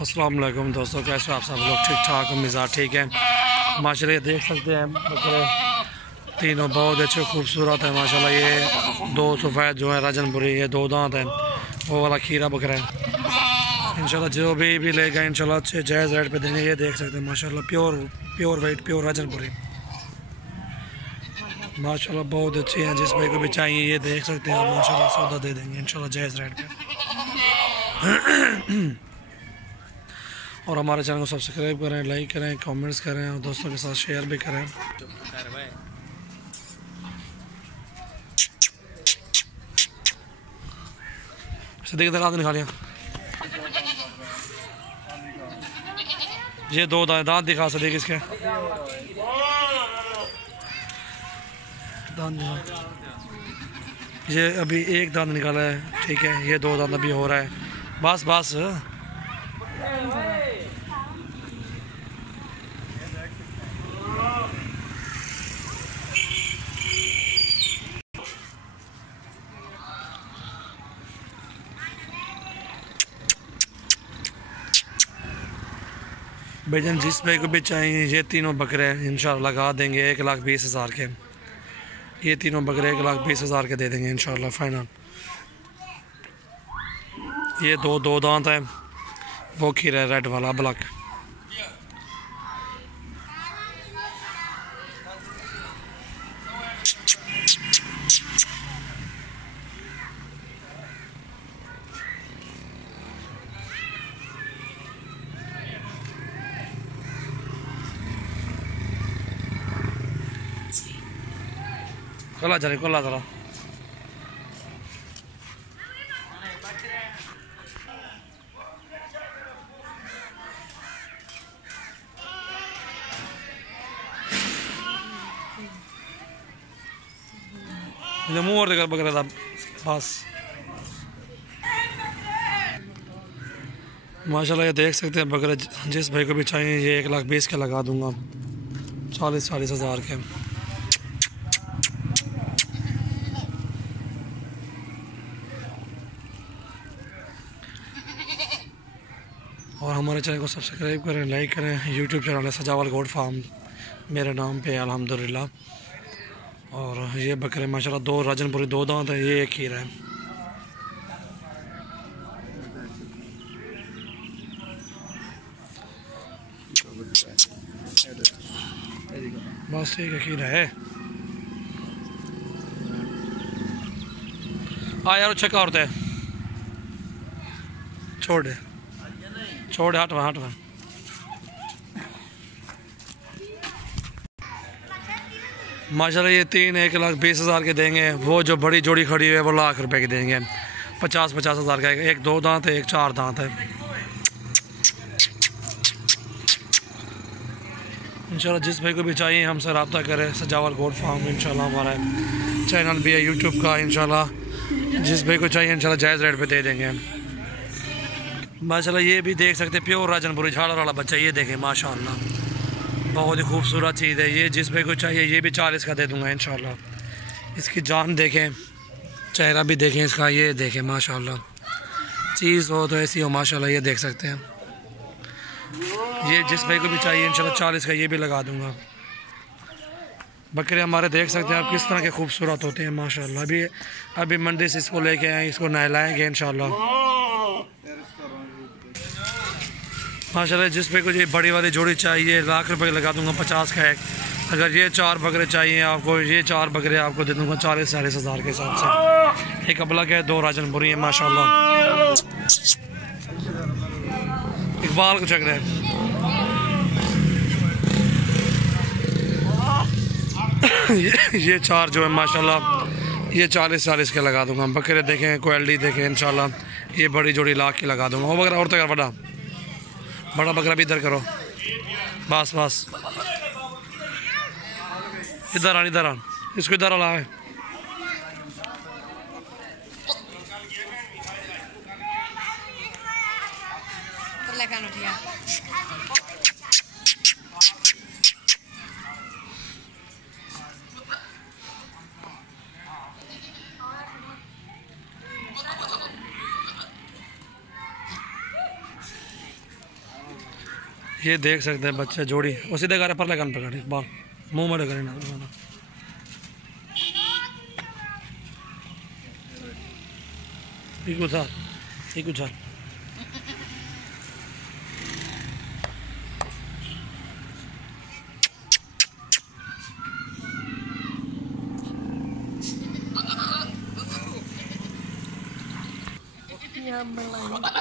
अस्सलाम वालेकुम दोस्तों, कैसे हो आप सब लोग? ठीक ठाक, मिजाज ठीक है माशाल्लाह। ये देख सकते हैं बकरे तीनों बहुत अच्छे खूबसूरत है माशाल्लाह। ये दो सफ़ेद जो है राजनपुरी, ये दो दांत हैं, वो वाला खीरा बकरा है। इंशाल्लाह जो भी लेगा इंशाल्लाह अच्छे जायज़ रेट पे देंगे। ये देख सकते हैं माशाल्लाह प्योर वाइट प्योर राजनपुरी माशाल्लाह बहुत अच्छी हैं। जिस भाई को भी चाहिए ये देख सकते हैं माशाल्लाह, सौदा दे देंगे इंशाल्लाह जायज़ रेट पे। और हमारे चैनल को सब्सक्राइब करें, लाइक करें, कमेंट्स करें और दोस्तों के साथ शेयर भी करें। सदीक दांत निकाल लिया। ये दो दांत दिखा सदीक इसके दांत। ये अभी एक दांत निकाला है, ठीक है। ये दो दांत अभी हो रहा है। बस बस भाईजान जिस भाई को भी चाहिए ये तीनों बकरे इंशाल्लाह लगा देंगे 1,20,000 के। ये तीनों बकरे 1,20,000 के दे देंगे इंशाल्लाह फाइनल। ये दो दांत है, वो खीरा रेड वाला ब्लैक। कोला जरा मुँह और देखा बकरा था बस माशाल्लाह। ये देख सकते हैं बकरे जिस भाई को भी चाहिए ये 1,20,000 के लगा दूंगा, 40,000 के। और हमारे चैनल को सब्सक्राइब करें, लाइक करें। यूट्यूब चैनल है सजावल गोट फार्म मेरे नाम पे अल्हम्दुलिल्लाह। और ये बकरे माशाल्लाह दो राजनपुरी दो दांत है, ये एक खीरा है। बस ठीक है, खीरा है। हाँ यार अच्छा का औरत है, छोड़ हटवा माशाल्लाह। ये तीन 1,20,000 के देंगे। वो जो बड़ी जोड़ी खड़ी हुई है वो ₹1,00,000 की देंगे। 50,000 का एक दो दांत है, एक चार दांत है। इंशाल्लाह जिस भाई को भी चाहिए हमसे रब्ता करें। सजावल गोट फार्म इंशाल्लाह हमारा चैनल भी है यूट्यूब का। इंशाल्लाह जिस भाई को चाहिए इंशाल्लाह जायज़ रेट पे दे देंगे माशाल्लाह। ये भी देख सकते हैं प्योर राजनपुरी झाड़ वाला बच्चा, ये देखें माशाल्लाह बहुत ही खूबसूरत चीज़ है। ये जिस भाई को चाहिए ये भी 40 का दे दूंगा इंशाल्लाह। इसकी जान देखें, चेहरा भी देखें इसका, ये देखें माशाल्लाह। चीज़ हो तो ऐसी हो माशाल्लाह। ये देख सकते हैं ये जिस भाई को भी चाहिए इंशाल्लाह 40 का ये भी लगा दूंगा। बकरे हमारे देख सकते हैं आप किस तरह के खूबसूरत होते हैं माशाल्लाह। अभी मंडी से इसको लेके आए, इसको नहलाएंगे इंशाल्लाह माशाल्लाह। जिस पे को ये बड़ी वाली जोड़ी चाहिए ₹1,00,000 लगा दूंगा, 50 का एक। अगर ये चार बकरे चाहिए आपको, ये चार बकरे आपको दे दूंगा 40,000 के हिसाब से। एक अबला है, दो राजनपुरी है माशाल्लाह। इकबाल को चक रहे ये चार जो है माशाल्लाह ये 40 के लगा दूंगा। बकरे देखें, क्वालिटी देखें इंशाल्लाह। ये बड़ी जोड़ी ₹1,00,000 की लगा दूंगा। वो बकरा और तक बड़ा बकरा भी इधर करो। बस इधर आन इसको इधर ला है। ये देख सकते हैं बच्चे जोड़ी उसी जगह पर लगान पकड़े बाल मुंह में लगा ना इकू साल Yang